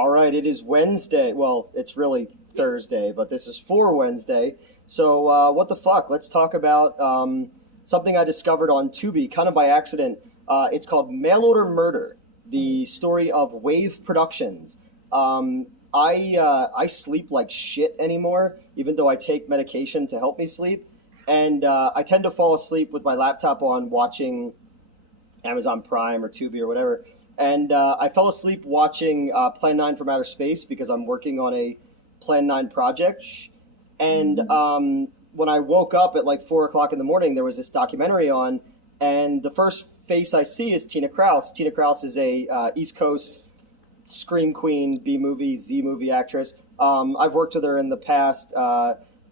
All right, it is Wednesday. Well, it's really Thursday, but this is for Wednesday. So, what the fuck? Let's talk about something I discovered on Tubi, kind of by accident. It's called Mail Order Murder, the story of W.A.V.E Productions. I sleep like shit anymore, even though I take medication to help me sleep. And I tend to fall asleep with my laptop on watching Amazon Prime or Tubi or whatever. And I fell asleep watching Plan 9 from Outer Space because I'm working on a Plan 9 project. And when I woke up at like 4 o'clock in the morning, there was this documentary on. And the first face I see is Tina Kraus. Tina Kraus is a East Coast scream queen, B-movie, Z-movie actress. I've worked with her in the past.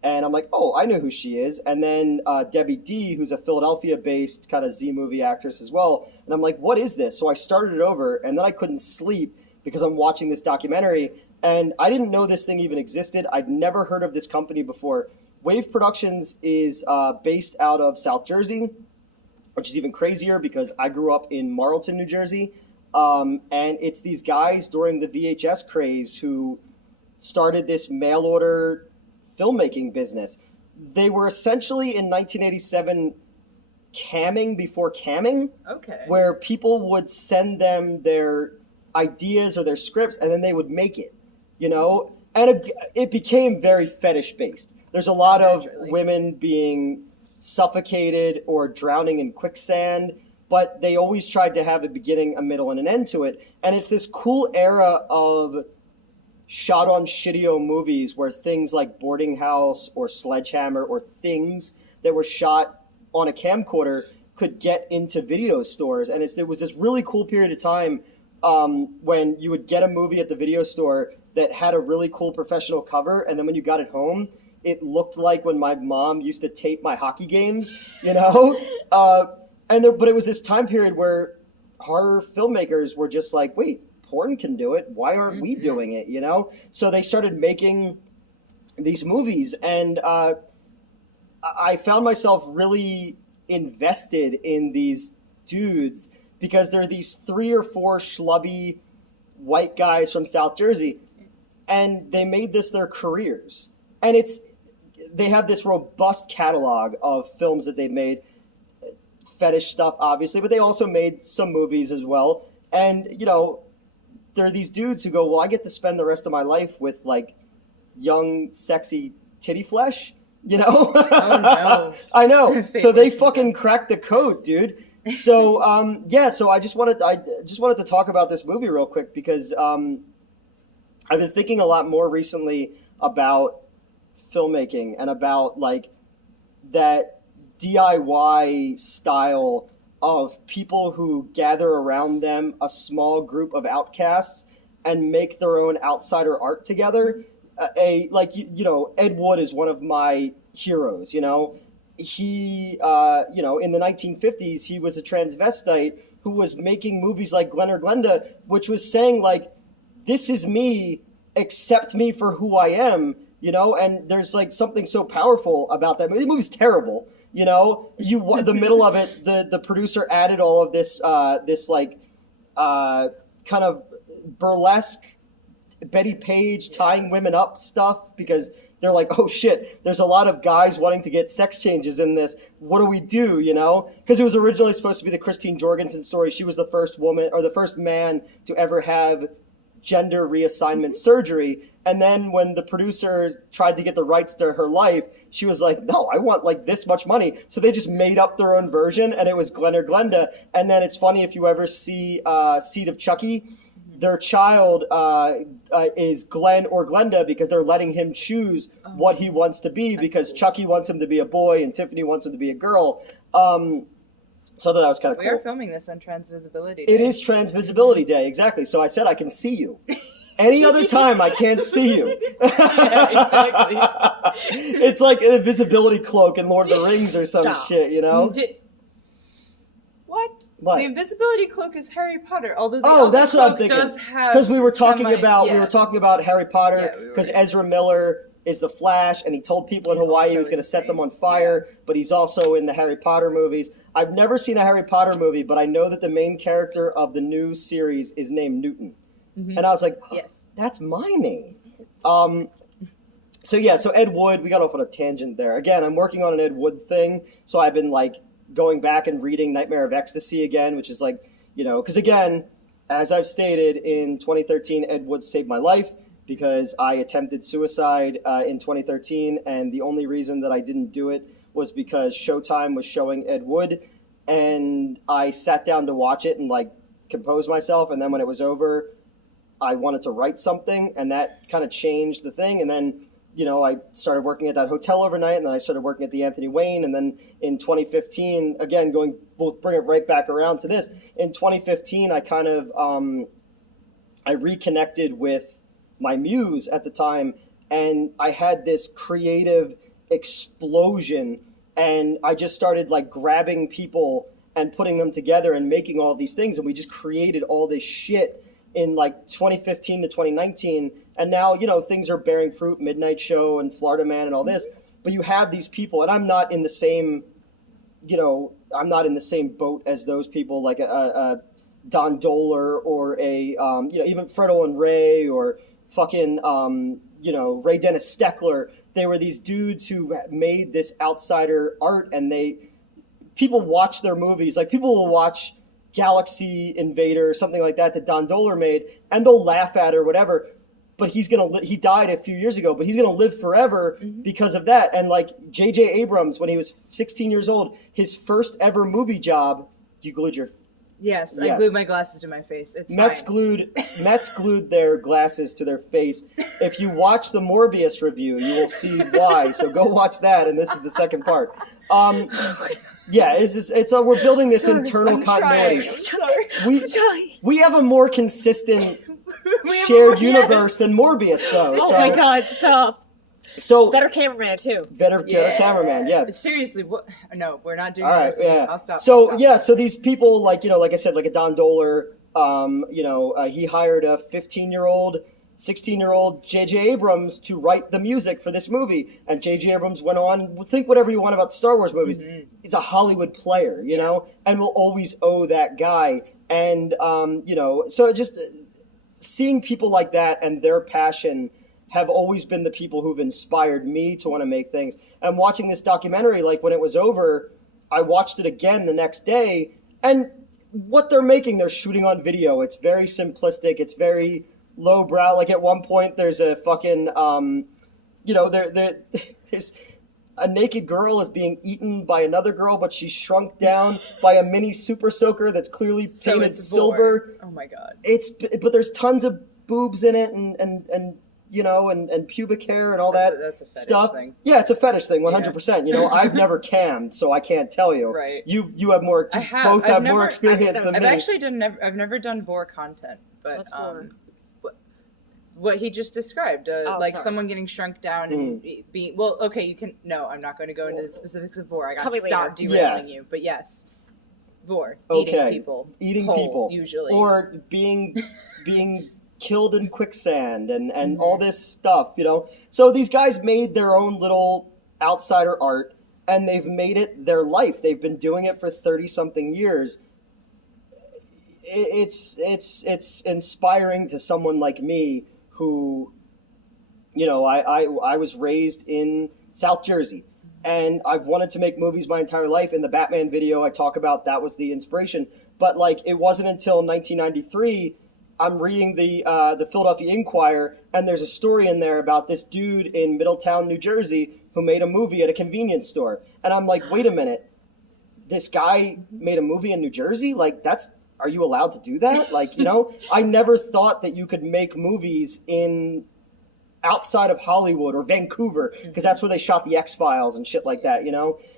And I'm like, oh, I know who she is. And then Debbie D, who's a Philadelphia-based kind of Z-movie actress as well. And I'm like, what is this? So I started it over, and then I couldn't sleep because I'm watching this documentary. And I didn't know this thing even existed. I'd never heard of this company before. W.A.V.E Productions is based out of South Jersey, which is even crazier because I grew up in Marlton, New Jersey. And it's these guys during the VHS craze who started this mail-order filmmaking business. They were essentially in 1987 camming before camming. Okay. Where people would send them their ideas or their scripts and then they would make it, you know? And it became very fetish based. There's a lot of women being suffocated or drowning in quicksand, but they always tried to have a beginning, a middle, and an end to it. And it's this cool era of shot on shitty-o movies where things like Boarding House or Sledgehammer or things that were shot on a camcorder could get into video stores. And there was this really cool period of time when you would get a movie at the video store that had a really cool professional cover, and then when you got it home, it looked like when my mom used to tape my hockey games, you know? But it was this time period where horror filmmakers were just like, wait, porn can do it. Why aren't we doing it, you know? So they started making these movies, and I found myself really invested in these dudes because they're these 3 or 4 schlubby white guys from South Jersey, and they made this their careers. And they have this robust catalog of films that they've made, fetish stuff, obviously, but they also made some movies as well. And, you know, there are these dudes who go, well, I get to spend the rest of my life with, like, young, sexy titty flesh, you know? Oh, no. I know. So they fucking cracked the code, dude. So, so I just wanted to talk about this movie real quick because I've been thinking a lot more recently about filmmaking and about, like, that DIY style of people who gather around them a small group of outcasts and make their own outsider art together. You know, Ed Wood is one of my heroes, you know. He, you know, in the 1950s, he was a transvestite who was making movies like Glen or Glenda, which was saying, like, this is me, accept me for who I am, you know. And there's, like, something so powerful about that movie. The movie's terrible. You know, the middle of it, the producer added all of this kind of burlesque Betty Page tying women up stuff because they're like, oh shit, there's a lot of guys wanting to get sex changes in this. What do we do, you know? Because it was originally supposed to be the Christine Jorgensen story. She was the first woman or the first man to ever have gender reassignment surgery. And then when the producer tried to get the rights to her life, she was like, no, I want like this much money. So they just made up their own version, and it was Glen or Glenda. And then it's funny, if you ever see Seed of Chucky, their child is Glen or Glenda because they're letting him choose what he wants to be because Chucky wants him to be a boy and Tiffany wants him to be a girl. So that was kind of cool. We are filming this on Transvisibility Day. It is Transvisibility Day, exactly. So I said I can see you. Any other time, I can't see you. Yeah, exactly. It's like an invisibility cloak in Lord of the Rings or some shit, you know? What? What? The invisibility cloak is Harry Potter. Although the that's what I'm thinking. Does have because we were talking about Harry Potter because Yeah, Ezra Miller is the Flash, and he told people in Hawaii he was going to set them on fire, but he's also in the Harry Potter movies. I've never seen a Harry Potter movie, but I know that the main character of the new series is named Newton. And I was like, oh, Yes. that's my name. So Ed Wood, we got off on a tangent there. Again, I'm working on an Ed Wood thing, so I've been like going back and reading Nightmare of Ecstasy again, which is like, because again, as I've stated, in 2013, Ed Wood saved my life because I attempted suicide in 2013, and the only reason that I didn't do it was because Showtime was showing Ed Wood, and I sat down to watch it and like compose myself, and then when it was over, I wanted to write something, and that kind of changed the thing, and then I started working at that hotel overnight, and then I started working at the Anthony Wayne, and then in 2015, again, we'll bring it right back around to this. In 2015, I kind of, I reconnected with my muse at the time, and I had this creative explosion, and I just started like grabbing people and putting them together and making all these things, and we just created all this shit in like 2015 to 2019, and now things are bearing fruit. Midnight Show and Florida Man and all this, but you have these people, and I'm not in the same boat as those people, like a Don Doler or a even Fredo and Ray or fucking Ray Dennis Steckler. They were these dudes who made this outsider art, and people watch their movies. Like, people will watch Galaxy Invader or something like that Don Doler made, and they'll laugh at it or whatever, but he died a few years ago, but he's gonna live forever because of that. And like J.J. Abrams, when he was 16 years old, his first ever movie job, you glued your Yes, I glued my glasses to my face. It's Mets fine. Mets glued their glasses to their face. If you watch the Morbius review, you will see why. So go watch that, and this is the second part. Yeah, we're building this internal continuity. We have a more consistent shared universe than Morbius, though. Oh my God! Stop. So better cameraman too. Better cameraman, yeah. But seriously, what? No, we're not doing all right, that. Yeah. I'll stop. So these people, like like I said, like a Don Doler, he hired a 15-year-old. 16-year-old J.J. Abrams to write the music for this movie. And J.J. Abrams went on, think whatever you want about the Star Wars movies. He's a Hollywood player, and we'll always owe that guy. And, so just seeing people like that and their passion have always been the people who've inspired me to want to make things. And watching this documentary, like when it was over, I watched it again the next day, and what they're making, they're shooting on video. It's very simplistic. It's very lowbrow. Like at one point, there's a fucking, there's a naked girl is being eaten by another girl, but she's shrunk down by a mini super soaker that's clearly painted silver. Oh my God! But there's tons of boobs in it and pubic hair and all that's a fetish stuff. Thing. Yeah, it's a fetish thing, 100%. I've never cammed, so I can't tell you. Right. You have more. Both have more experience than me. I've never done vor content, but What's vor? What he just described, sorry. someone getting shrunk down and being. Well, okay, you can. No, I'm not going to go into the specifics of vor. I got to stop derailing you. But yes, vor. Okay. Eating people usually, or being killed in quicksand and all this stuff. So these guys made their own little outsider art, and they've made it their life. They've been doing it for 30-something years. It's inspiring to someone like me who, I was raised in South Jersey, and I've wanted to make movies my entire life. In the Batman video, I talk about that was the inspiration. But like, it wasn't until 1993, I'm reading the Philadelphia Inquirer, and there's a story in there about this dude in Middletown, New Jersey, who made a movie at a convenience store. And I'm like, wait a minute, this guy made a movie in New Jersey? Like, are you allowed to do that? Like, I never thought that you could make movies outside of Hollywood or Vancouver, because that's where they shot the X-Files and shit like that,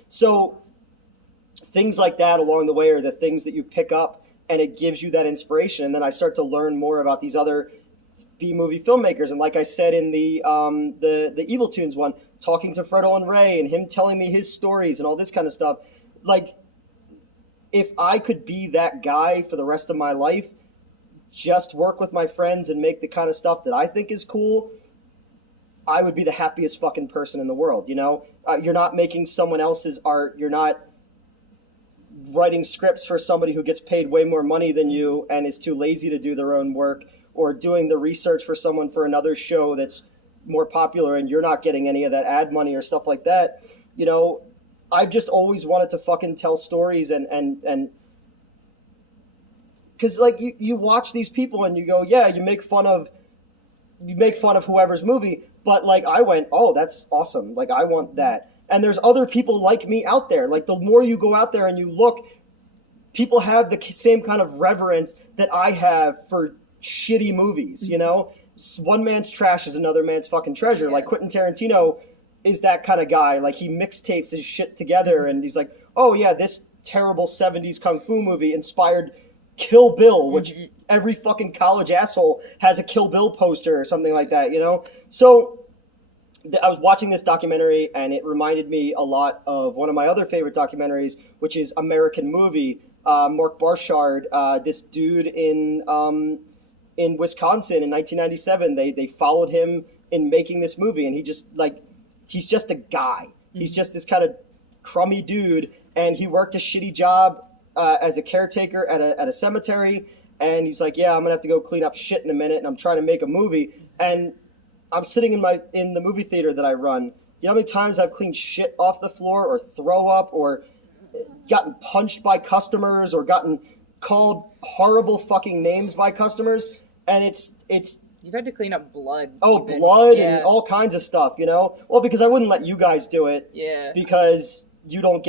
So things like that along the way are the things that you pick up, and it gives you that inspiration. And then I start to learn more about these other B-movie filmmakers. And like I said in the Evil Tunes one, talking to Fredo and Ray and him telling me his stories and all this kind of stuff, like, if I could be that guy for the rest of my life, just work with my friends and make the kind of stuff that I think is cool, I would be the happiest fucking person in the world, You're not making someone else's art. You're not writing scripts for somebody who gets paid way more money than you and is too lazy to do their own work. or doing the research for someone for another show that's more popular and you're not getting any of that ad money or stuff like that. You know, I've just always wanted to fucking tell stories and because like you watch these people and you go, yeah, you make fun of whoever's movie, but like I went, oh, that's awesome. Like I want that. And there's other people like me out there. Like the more you go out there and you look, people have the same kind of reverence that I have for shitty movies, you know? One man's trash is another man's fucking treasure. Like Quentin Tarantino is that kind of guy. Like he mixtapes his shit together and he's like, oh yeah, this terrible 70s kung fu movie inspired Kill Bill, which every fucking college asshole has a Kill Bill poster or something like that, you know? So I was watching this documentary and it reminded me a lot of one of my other favorite documentaries, which is American Movie. Mark Barshard, this dude in Wisconsin in 1997, they followed him in making this movie, and he's just a guy. He's just this kind of crummy dude, and he worked a shitty job as a caretaker at a cemetery, and he's like, yeah, I'm gonna have to go clean up shit in a minute, and I'm trying to make a movie, and I'm sitting in the movie theater that I run. You know how many times I've cleaned shit off the floor or throw up or gotten punched by customers or gotten called horrible fucking names by customers, and it's you've had to clean up blood. Oh, even. Blood and all kinds of stuff, you know? Well, because I wouldn't let you guys do it. Yeah. Because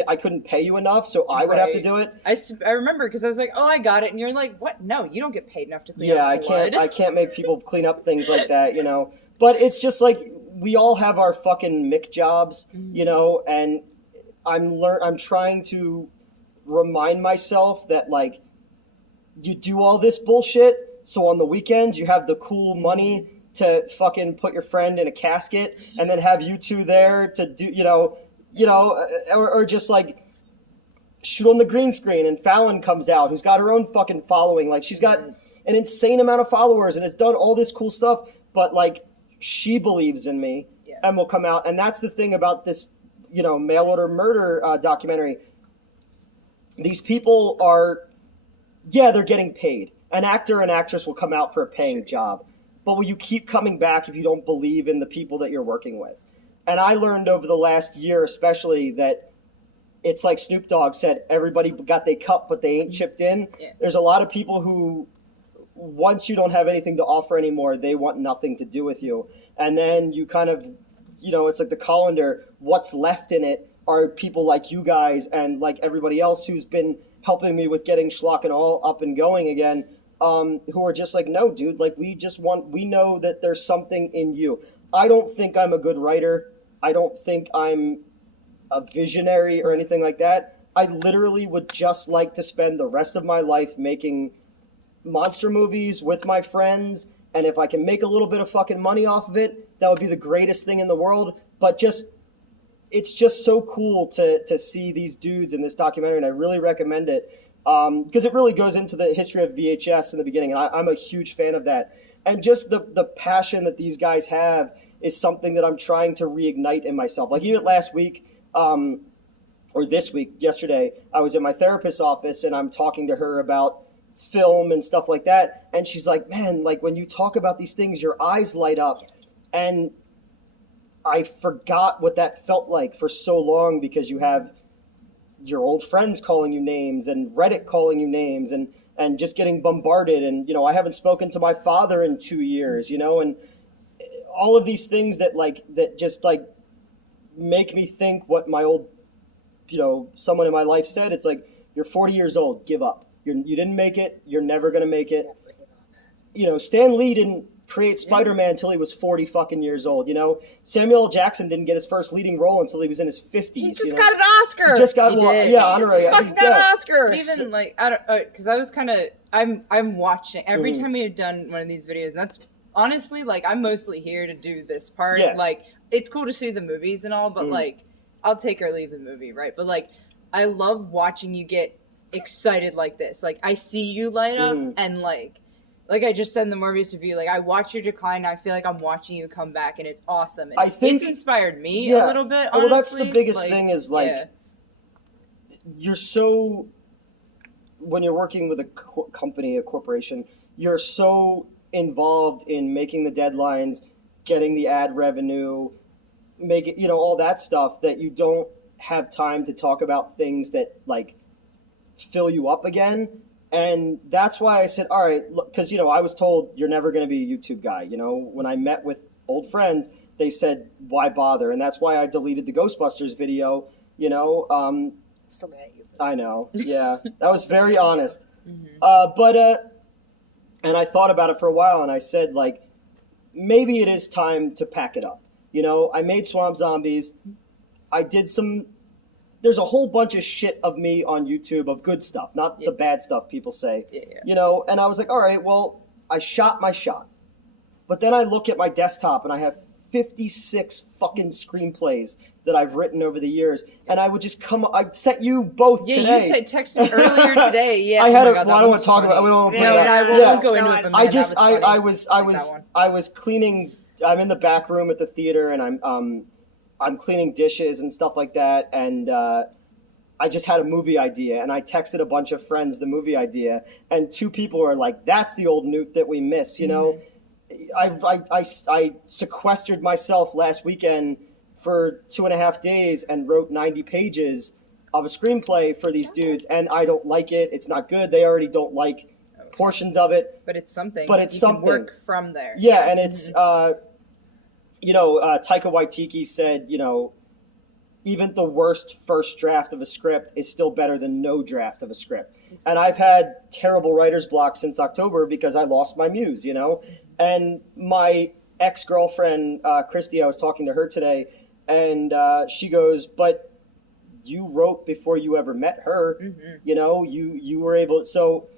I couldn't pay you enough, so I would have to do it. I remember because I was like, oh, I got it. And you're like, what? No, you don't get paid enough to clean up blood. I can't make people clean up things like that, you know? But it's just like, we all have our fucking Mick jobs, you know? And I'm trying to remind myself that, like, you do all this bullshit, so on the weekends you have the cool money to fucking put your friend in a casket and then have you two there to do, or just like shoot on the green screen and Fallon comes out, who's got her own fucking following. Like she's got an insane amount of followers and has done all this cool stuff, but like she believes in me and will come out. And that's the thing about this, mail order murder documentary. These people are, they're getting paid. An actor and actress will come out for a paying job. But will you keep coming back if you don't believe in the people that you're working with? And I learned over the last year especially that it's like Snoop Dogg said, everybody got their cut, but they ain't chipped in. Yeah. There's a lot of people who, once you don't have anything to offer anymore, they want nothing to do with you. And then you kind of, it's like the colander, what's left in it are people like you guys and like everybody else who's been helping me with getting Schlock and All up and going again, who are just like, no, dude, like we know that there's something in you. I don't think I'm a good writer. I don't think I'm a visionary or anything like that. I literally would just like to spend the rest of my life making monster movies with my friends. And if I can make a little bit of fucking money off of it, that would be the greatest thing in the world. But it's just so cool to see these dudes in this documentary, and I really recommend it because it really goes into the history of VHS in the beginning, and I'm a huge fan of that. And just the passion that these guys have is something that I'm trying to reignite in myself. Like even last week, or this week, yesterday, I was in my therapist's office, and I'm talking to her about film and stuff like that, and she's like, man, like when you talk about these things, your eyes light up, and I forgot what that felt like for so long because you have your old friends calling you names and Reddit calling you names and just getting bombarded. And, I haven't spoken to my father in 2 years, and all of these things that just make me think what my old, someone in my life said. It's like, you're 40 years old, give up. You didn't make it. You're never going to make it. Stan Lee didn't create Spider-Man until he was 40 fucking years old, Samuel L. Jackson didn't get his first leading role until he was in his 50s. He just got an Oscar. He just got honorary. He fucking got an Oscar. Even I don't, because I was kind of, I'm watching every time we have done one of these videos, and that's honestly I'm mostly here to do this part. Yeah. It's cool to see the movies and all, but I'll take or leave the movie, right? But I love watching you get excited like this. I see you light up and like I just said in the Morbius review, I watch your decline, and I feel like I'm watching you come back, and it's awesome. And I think it's inspired me a little bit, honestly. Well, that's the biggest thing is, you're so... When you're working with a company, a corporation, you're so involved in making the deadlines, getting the ad revenue, make it, all that stuff, that you don't have time to talk about things that like fill you up again. And that's why I said, all right, because, I was told you're never going to be a YouTube guy. When I met with old friends, they said, why bother? And that's why I deleted the Ghostbusters video, So mad at you. I know. Yeah. That was very honest. Mm-hmm. And I thought about it for a while, and I said, like, maybe it is time to pack it up. I made Swamp Zombies. I did there's a whole bunch of shit of me on YouTube of good stuff, not the bad stuff people say. Yeah. And I was like, all right, well, I shot my shot. But then I look at my desktop and I have 56 fucking screenplays that I've written over the years, and I would just I sent you both today. Yeah, you texted me earlier today. Yeah, I had I don't want to talk about. We don't want to play that. I won't go into it. But I was cleaning. I'm in the back room at the theater, and I'm cleaning dishes and stuff like that, and I just had a movie idea, and I texted a bunch of friends the movie idea, and 2 people were like, "That's the old Newt that we miss," I sequestered myself last weekend for 2.5 days and wrote 90 pages of a screenplay for these dudes, and I don't like it. It's not good. They already don't like portions of it. But it's something. But it's something. Can work from there. Yeah, and it's, Taika Waititi said, even the worst first draft of a script is still better than no draft of a script. And I've had terrible writer's block since October because I lost my muse, And my ex-girlfriend, Christy, I was talking to her today, and she goes, but you wrote before you ever met her. You were able. So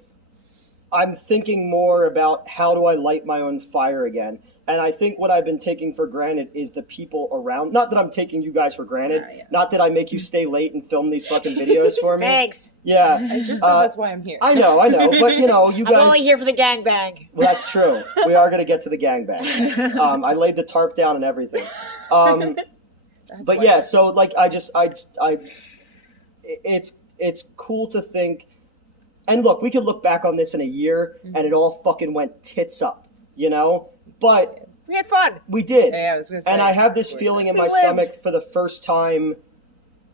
I'm thinking more about how do I light my own fire again. And I think what I've been taking for granted is the people around. Not that I'm taking you guys for granted. Not that I make you stay late and film these fucking videos for me. Thanks. Yeah. I just said that's why I'm here. I know. But, you guys... I'm only here for the gangbang. Well, that's true. We are going to get to the gangbang. I laid the tarp down and everything. But yeah, so, like, it's cool to think... And look, we could look back on this in a year, and it all fucking went tits up, But we had fun. We did. Yeah, I was gonna say, and I have this feeling in my stomach for the first time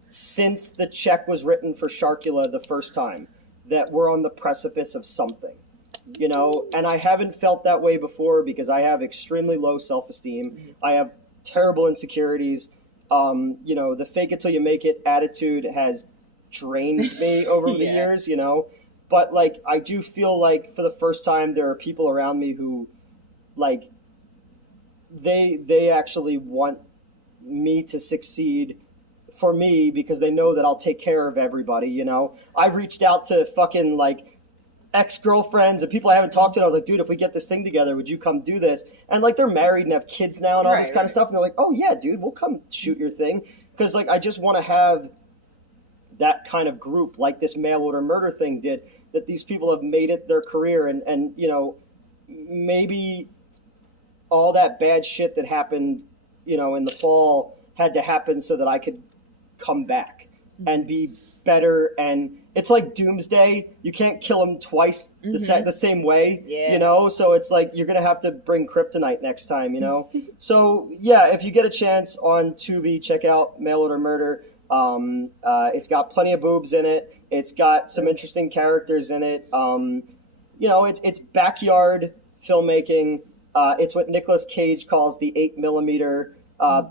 since the check was written for Sharkula the first time that we're on the precipice of something. And I haven't felt that way before because I have extremely low self-esteem. I have terrible insecurities. The fake it till you make it attitude has drained me over the years, But, like, I do feel like for the first time there are people around me who, like, they actually want me to succeed for me because they know that I'll take care of everybody, I've reached out to fucking, like, ex-girlfriends and people I haven't talked to, and I was like, dude, if we get this thing together, would you come do this? And, like, they're married and have kids now and all this kind of stuff, and they're like, oh, yeah, dude, we'll come shoot your thing. Because, like, I just want to have that kind of group, like this mail order murder thing did, that these people have made it their career, and maybe all that bad shit that happened, in the fall had to happen so that I could come back and be better. And it's like Doomsday. You can't kill him twice the same way, So it's like you're going to have to bring kryptonite next time, So, yeah, if you get a chance on Tubi, check out Mail Order Murder. It's got plenty of boobs in it. It's got some interesting characters in it. It's backyard filmmaking. It's what Nicolas Cage calls the 8mm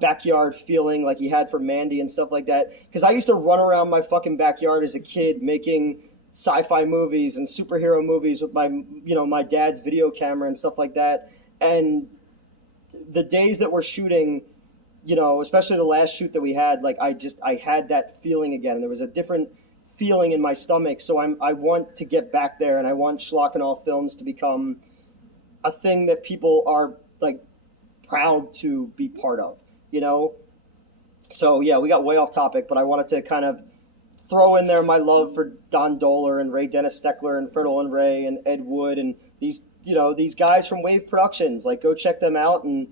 backyard feeling, like he had for Mandy and stuff like that. Because I used to run around my fucking backyard as a kid making sci-fi movies and superhero movies with my, my dad's video camera and stuff like that. And the days that we're shooting, especially the last shoot that we had, like I had that feeling again. And there was a different feeling in my stomach. So I want to get back there, and I want Schlock and All Films to become a thing that people are, like, proud to be part of, So, yeah, we got way off topic, but I wanted to kind of throw in there my love for Don Dohler and Ray Dennis Steckler and Fred Olin Ray and Ed Wood and these, these guys from W.A.V.E Productions. Like, go check them out and,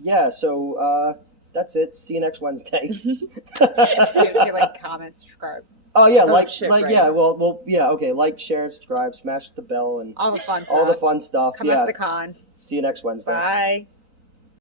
yeah, so that's it. See you next Wednesday. If you like, comment, subscribe. Oh yeah, shit, like right. yeah, well, yeah, okay. Like, share, and subscribe, smash the bell, and All the fun stuff. all the fun stuff. Come yeah. us the con. See you next Wednesday. Bye.